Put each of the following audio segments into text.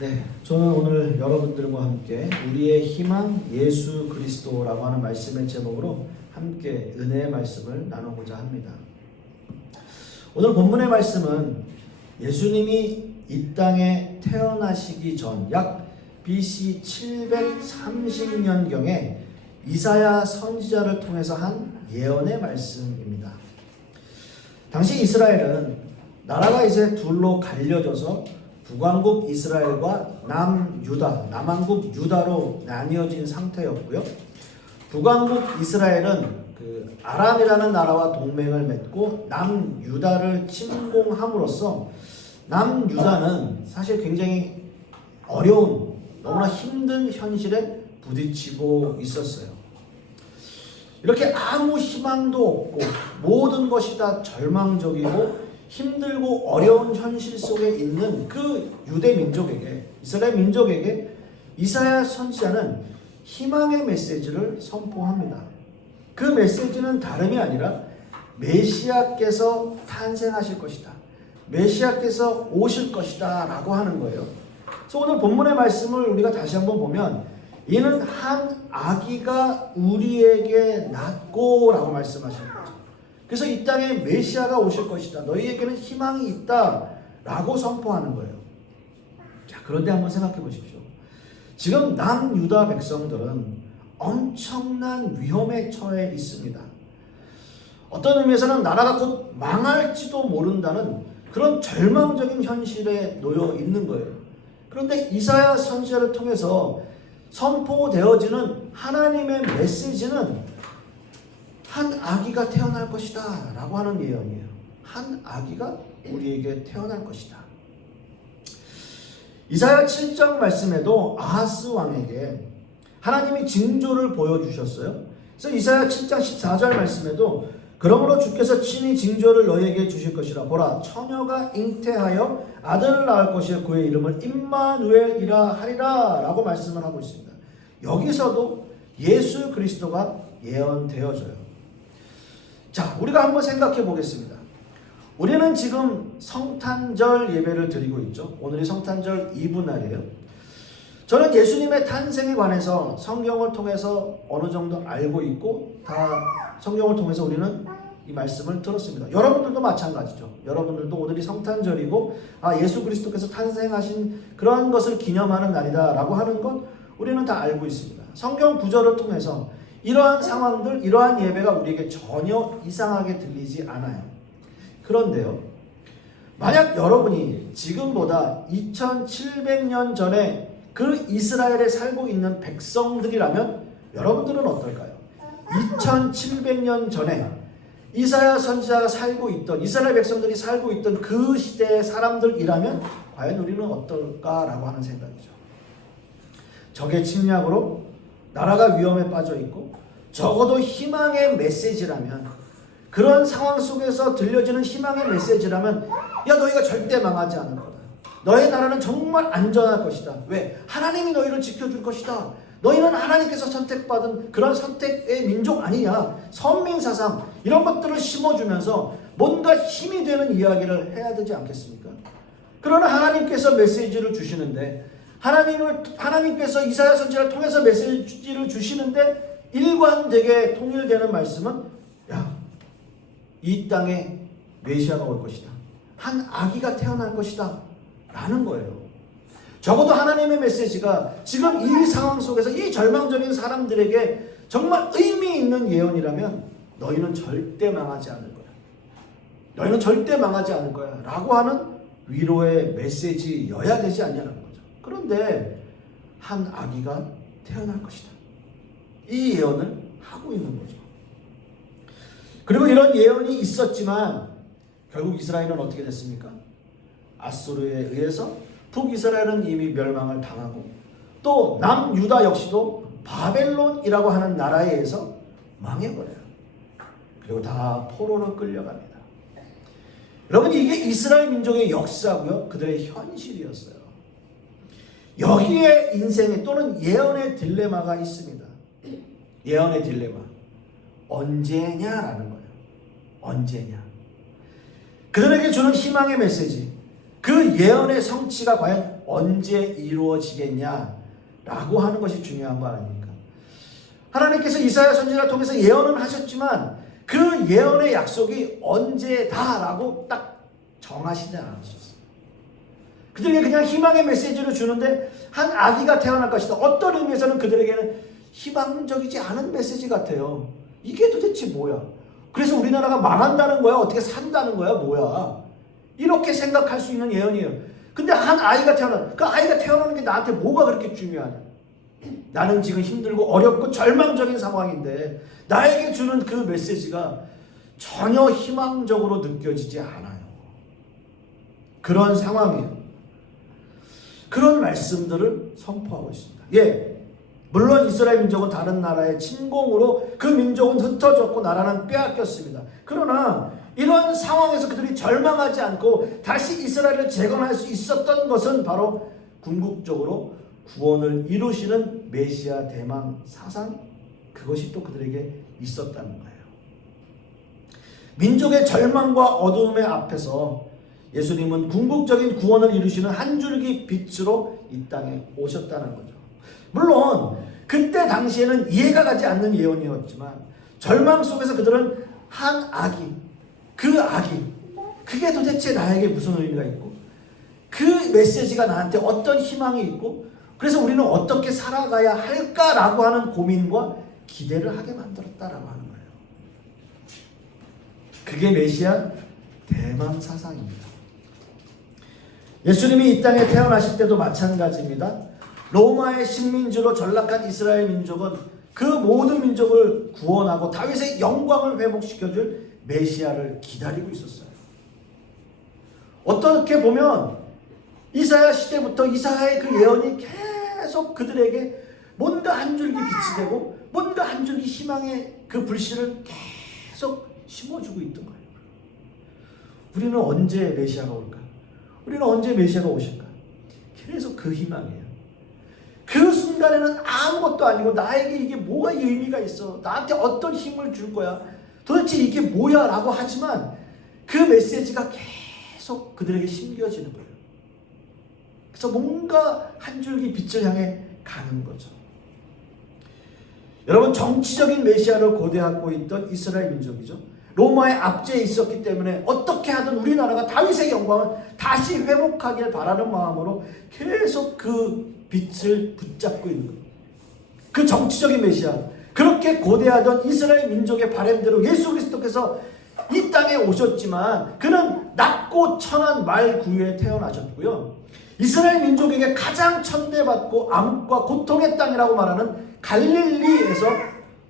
네, 저는 오늘 여러분들과 함께 우리의 희망 예수 그리스도라고 하는 말씀의 제목으로 함께 은혜의 말씀을 나누고자 합니다. 오늘 본문의 말씀은 예수님이 이 땅에 태어나시기 전 약 BC 730년경에 이사야 선지자를 통해서 한 예언의 말씀입니다. 당시 이스라엘은 나라가 이제 둘로 갈려져서 북왕국 이스라엘과 남한국 유다로 나뉘어진 상태였고요. 북왕국 이스라엘은 그 아람이라는 나라와 동맹을 맺고 남유다를 침공함으로써 남유다는 사실 굉장히 어려운 너무나 힘든 현실에 부딪히고 있었어요. 이렇게 아무 희망도 없고 모든 것이 다 절망적이고 힘들고 어려운 현실 속에 있는 그 유대 민족에게, 이스라엘 민족에게 이사야 선지자는 희망의 메시지를 선포합니다. 그 메시지는 다름이 아니라 메시아께서 탄생하실 것이다, 메시아께서 오실 것이다 라고 하는 거예요. 그래서 오늘 본문의 말씀을 우리가 다시 한번 보면 이는 한 아기가 우리에게 낳고 라고 말씀하시는 거죠. 그래서 이 땅에 메시아가 오실 것이다, 너희에게는 희망이 있다 라고 선포하는 거예요. 자, 그런데 한번 생각해 보십시오. 지금 남유다 백성들은 엄청난 위험에 처해 있습니다. 어떤 의미에서는 나라가 곧 망할지도 모른다는 그런 절망적인 현실에 놓여 있는 거예요. 그런데 이사야 선지자를 통해서 선포되어지는 하나님의 메시지는 한 아기가 태어날 것이다 라고 하는 예언이에요. 한 아기가 우리에게 태어날 것이다. 이사야 7장 말씀에도 아하스 왕에게 하나님이 징조를 보여주셨어요. 그래서 이사야 7장 14절 말씀에도 그러므로 주께서 친히 징조를 너희에게 주실 것이라. 보라, 처녀가 잉태하여 아들을 낳을 것이요 그의 이름을 임마누엘이라 하리라 라고 말씀을 하고 있습니다. 여기서도 예수 그리스도가 예언되어져요. 자, 우리가 한번 생각해 보겠습니다. 우리는 지금 성탄절 예배를 드리고 있죠. 오늘이 성탄절 이브날이에요. 저는 예수님의 탄생에 관해서 성경을 통해서 어느 정도 알고 있고 다 성경을 통해서 우리는 이 말씀을 들었습니다. 여러분들도 마찬가지죠. 여러분들도 오늘이 성탄절이고 예수 그리스도께서 탄생하신 그런 것을 기념하는 날이다 라고 하는 것 우리는 다 알고 있습니다. 성경 구절을 통해서 이러한 상황들, 이러한 예배가 우리에게 전혀 이상하게 들리지 않아요. 그런데요, 만약 여러분이 지금보다 2700년 전에 그 이스라엘에 살고 있는 백성들이라면 여러분들은 어떨까요? 2700년 전에 이사야 선지자가 살고 있던, 이스라엘 백성들이 살고 있던 그 시대의 사람들이라면 과연 우리는 어떨까라고 하는 생각이죠. 적의 침략으로 나라가 위험에 빠져 있고 적어도 희망의 메시지라면, 그런 상황 속에서 들려지는 희망의 메시지라면 너희가 절대 망하지 않을 거다, 너의 나라는 정말 안전할 것이다. 왜? 하나님이 너희를 지켜줄 것이다. 너희는 하나님께서 선택받은 그런 선택의 민족 아니냐. 선민사상 이런 것들을 심어주면서 뭔가 힘이 되는 이야기를 해야 되지 않겠습니까? 그러나 하나님께서 메시지를 주시는데, 하나님께서 이사야 선지자를 통해서 메시지를 주시는데 일관되게 통일되는 말씀은 이 땅에 메시아가 올 것이다, 한 아기가 태어날 것이다 라는 거예요. 적어도 하나님의 메시지가 지금 이 상황 속에서 이 절망적인 사람들에게 정말 의미 있는 예언이라면 너희는 절대 망하지 않을 거야, 너희는 절대 망하지 않을 거야 라고 하는 위로의 메시지여야 되지 않냐는 거죠. 그런데 한 아기가 태어날 것이다, 이 예언을 하고 있는 거죠. 그리고 이런 예언이 있었지만 결국 이스라엘은 어떻게 됐습니까? 아수르에 의해서 북이스라엘은 이미 멸망을 당하고 또 남유다 역시도 바벨론이라고 하는 나라에 의해서 망해버려요. 그리고 다 포로로 끌려갑니다. 여러분, 이게 이스라엘 민족의 역사고요, 그들의 현실이었어요. 여기에 인생의 또는 예언의 딜레마가 있습니다. 예언의 딜레마, 언제냐라는 거예요. 언제냐. 그들에게 주는 희망의 메시지, 그 예언의 성취가 과연 언제 이루어지겠냐라고 하는 것이 중요한 거 아닙니까? 하나님께서 이사야 선지자를 통해서 예언은 하셨지만 그 예언의 약속이 언제다라고 딱 정하시지 않으셨어요. 그들에게 그냥 희망의 메시지를 주는데 한 아기가 태어날 것이다. 어떤 의미에서는 그들에게는 희망적이지 않은 메시지 같아요. 이게 도대체 뭐야? 그래서 우리나라가 망한다는 거야? 어떻게 산다는 거야? 뭐야? 이렇게 생각할 수 있는 예언이에요. 근데 한 아이가 그 아이가 태어나는 게 나한테 뭐가 그렇게 중요하냐? 나는 지금 힘들고 어렵고 절망적인 상황인데 나에게 주는 그 메시지가 전혀 희망적으로 느껴지지 않아요. 그런 상황이에요. 그런 말씀들을 선포하고 있습니다. 예, 물론 이스라엘 민족은 다른 나라의 침공으로 그 민족은 흩어졌고 나라는 빼앗겼습니다. 그러나 이런 상황에서 그들이 절망하지 않고 다시 이스라엘을 재건할 수 있었던 것은 바로 궁극적으로 구원을 이루시는 메시아 대망 사상, 그것이 또 그들에게 있었다는 거예요. 민족의 절망과 어두움의 앞에서 예수님은 궁극적인 구원을 이루시는 한 줄기 빛으로 이 땅에 오셨다는 거죠. 물론 그때 당시에는 이해가 가지 않는 예언이었지만 절망 속에서 그들은 한 아기, 그 아기, 그게 도대체 나에게 무슨 의미가 있고 그 메시지가 나한테 어떤 희망이 있고 그래서 우리는 어떻게 살아가야 할까라고 하는 고민과 기대를 하게 만들었다라고 하는 거예요. 그게 메시아 대망 사상입니다. 예수님이 이 땅에 태어나실 때도 마찬가지입니다. 로마의 식민지로 전락한 이스라엘 민족은 그 모든 민족을 구원하고 다윗의 영광을 회복시켜줄 메시아를 기다리고 있었어요. 어떻게 보면 이사야 시대부터 이사야의 그 예언이 계속 그들에게 뭔가 한 줄기 빛이 되고 뭔가 한 줄기 희망의 그 불씨를 계속 심어주고 있던 거예요. 우리는 언제 메시아가 올까? 우리는 언제 메시아가 오실까? 계속 그 희망이에요. 그 순간에는 아무것도 아니고 나에게 이게 뭐가 의미가 있어? 나한테 어떤 힘을 줄 거야? 도대체 이게 뭐야? 라고 하지만 그 메시지가 계속 그들에게 심겨지는 거예요. 그래서 뭔가 한 줄기 빛을 향해 가는 거죠. 여러분, 정치적인 메시아를 고대하고 있던 이스라엘 민족이죠. 로마의 압제에 있었기 때문에 어떻게 하든 우리나라가 다윗의 영광을 다시 회복하길 바라는 마음으로 계속 그 빛을 붙잡고 있는 거예요. 그 정치적인 메시아, 그렇게 고대하던 이스라엘 민족의 바람대로 예수 그리스도께서 이 땅에 오셨지만 그는 낮고 천한 말구유에 태어나셨고요. 이스라엘 민족에게 가장 천대받고 암과 고통의 땅이라고 말하는 갈릴리에서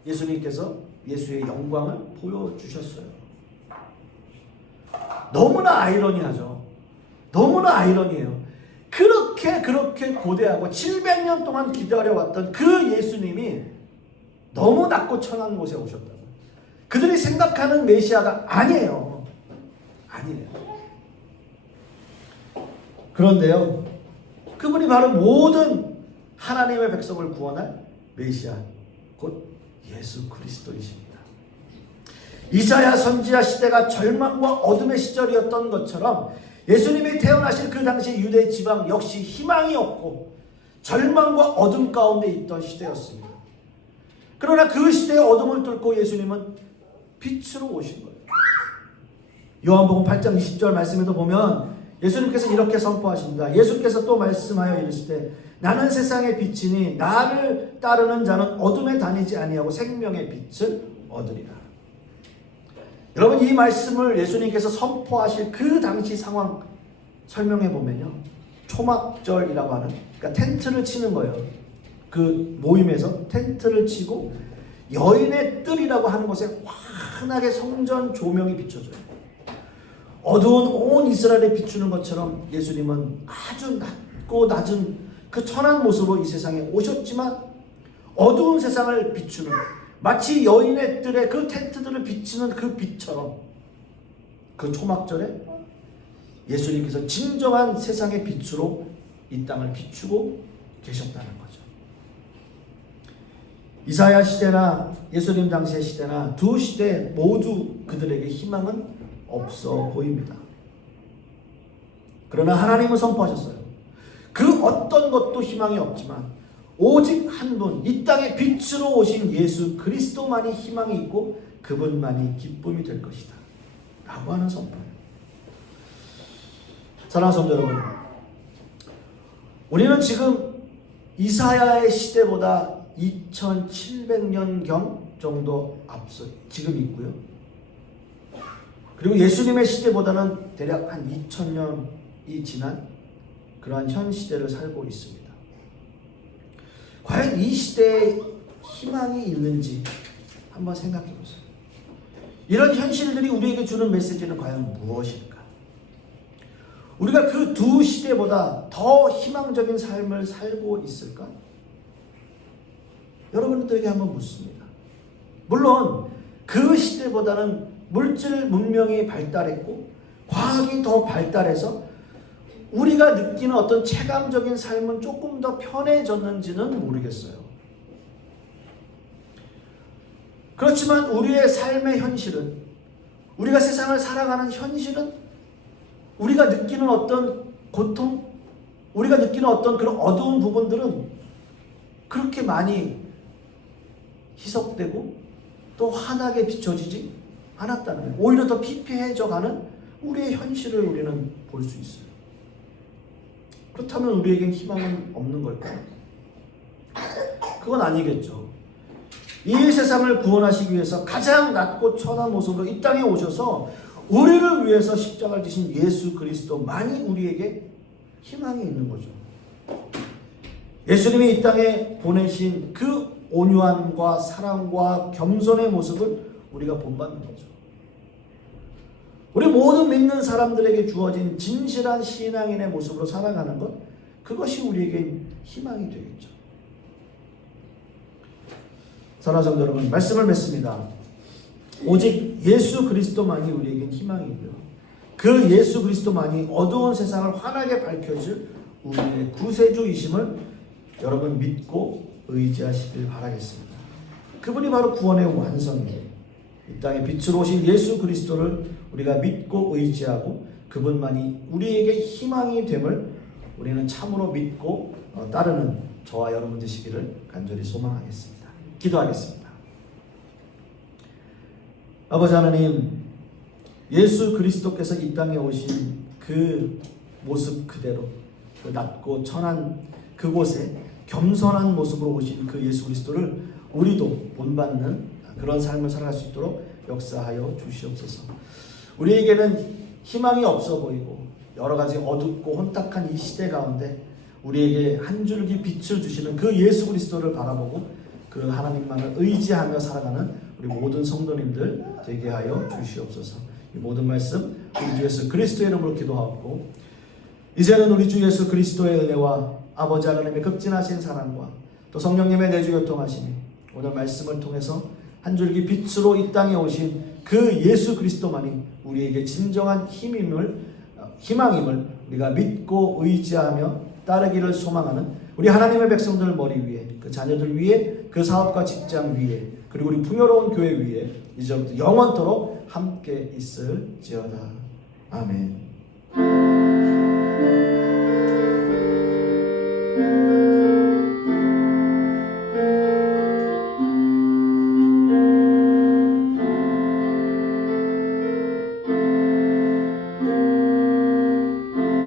예수님께서 예수의 영광을 보여주셨어요. 너무나 아이러니하죠. 너무나 아이러니해요. 그렇게 고대하고 700년 동안 기다려왔던 그 예수님이 너무 낮고 천한 곳에 오셨다고. 그들이 생각하는 메시아가 아니에요. 아니에요. 그런데요, 그분이 바로 모든 하나님의 백성을 구원할 메시아, 곧 예수 그리스도이십니다. 이사야 선지자 시대가 절망과 어둠의 시절이었던 것처럼 예수님이 태어나실 그 당시 유대 지방 역시 희망이 없고 절망과 어둠 가운데 있던 시대였습니다. 그러나 그 시대의 어둠을 뚫고 예수님은 빛으로 오신 거예요. 요한복음 8장 20절 말씀에도 보면 예수님께서 이렇게 선포하십니다. 예수께서 또 말씀하여 이르시되 나는 세상의 빛이니 나를 따르는 자는 어둠에 다니지 아니하고 생명의 빛을 얻으리라. 여러분, 이 말씀을 예수님께서 선포하실 그 당시 상황 설명해 보면요, 초막절이라고 하는, 그러니까 텐트를 치는 거예요. 그 모임에서 텐트를 치고 여인의 뜰이라고 하는 곳에 환하게 성전 조명이 비춰져요. 어두운 온 이스라엘에 비추는 것처럼 예수님은 아주 낮고 낮은 그 천한 모습으로 이 세상에 오셨지만 어두운 세상을 비추는, 마치 여인의 뜰에 그 텐트들을 비치는 그 빛처럼 그 초막절에 예수님께서 진정한 세상의 빛으로 이 땅을 비추고 계셨다는 거죠. 이사야 시대나 예수님 당시의 시대나 두 시대 모두 그들에게 희망은 없어 보입니다. 그러나 하나님은 선포하셨어요. 그 어떤 것도 희망이 없지만 오직 한 분, 이 땅에 빛으로 오신 예수 그리스도만이 희망이 있고 그분만이 기쁨이 될 것이다 라고 하는 선포예요. 사랑하는 성도 여러분, 우리는 지금 이사야의 시대보다 2700년경 정도 앞서 지금 있고요. 그리고 예수님의 시대보다는 대략 한 2000년이 지난 그러한 현 시대를 살고 있습니다. 과연 이 시대에 희망이 있는지 한번 생각해 보세요. 이런 현실들이 우리에게 주는 메시지는 과연 무엇일까? 우리가 그 두 시대보다 더 희망적인 삶을 살고 있을까? 여러분들에게 한번 묻습니다. 물론 그 시대보다는 물질 문명이 발달했고 과학이 더 발달해서 우리가 느끼는 어떤 체감적인 삶은 조금 더 편해졌는지는 모르겠어요. 그렇지만 우리의 삶의 현실은, 우리가 세상을 살아가는 현실은 우리가 느끼는 어떤 고통, 우리가 느끼는 어떤 그런 어두운 부분들은 그렇게 많이 희석되고 또 환하게 비춰지지 않았다는 거예요. 오히려 더 피폐해져가는 우리의 현실을 우리는 볼 수 있어요. 그렇다면 우리에겐 희망은 없는 걸까요? 그건 아니겠죠. 이 세상을 구원하시기 위해서 가장 낮고 천한 모습으로 이 땅에 오셔서 우리를 위해서 십자가를 지신 예수 그리스도만이 우리에게 희망이 있는 거죠. 예수님이 이 땅에 보내신 그 온유함과 사랑과 겸손의 모습을 우리가 본받는 거죠. 우리 모든 믿는 사람들에게 주어진 진실한 신앙인의 모습으로 살아가는 것, 그것이 우리에게 희망이 되겠죠. 사랑하는 성도 여러분, 말씀을 맺습니다. 오직 예수 그리스도만이 우리에게 희망이고요. 그 예수 그리스도만이 어두운 세상을 환하게 밝혀줄 우리의 구세주이심을 여러분 믿고 의지하시길 바라겠습니다. 그분이 바로 구원의 완성이에요. 이 땅에 빛으로 오신 예수 그리스도를 우리가 믿고 의지하고 그분만이 우리에게 희망이 됨을 우리는 참으로 믿고 따르는 저와 여러분 되시기를 간절히 소망하겠습니다. 기도하겠습니다. 아버지 하나님, 예수 그리스도께서 이 땅에 오신 그 모습 그대로, 그 낮고 천한 그곳에 겸손한 모습으로 오신 그 예수 그리스도를 우리도 본받는 그런 삶을 살아갈 수 있도록 역사하여 주시옵소서. 우리에게는 희망이 없어 보이고 여러 가지 어둡고 혼탁한 이 시대 가운데 우리에게 한 줄기 빛을 주시는 그 예수 그리스도를 바라보고 그 하나님만을 의지하며 살아가는 우리 모든 성도님들 되게 하여 주시옵소서. 이 모든 말씀 우리 주 예수 그리스도의 이름으로 기도하고, 이제는 우리 주 예수 그리스도의 은혜와 아버지 하나님의 극진하신 사랑과 또 성령님의 내주 교통하심이 오늘 말씀을 통해서 한 줄기 빛으로 이 땅에 오신 그 예수 그리스도만이 우리에게 진정한 희망임을 우리가 믿고 의지하며 따르기를 소망하는 우리 하나님의 백성들 머리 위에, 그 자녀들 위에, 그 사업과 직장 위에, 그리고 우리 풍요로운 교회 위에 이제부터 영원토록 함께 있을지어다. 아멘.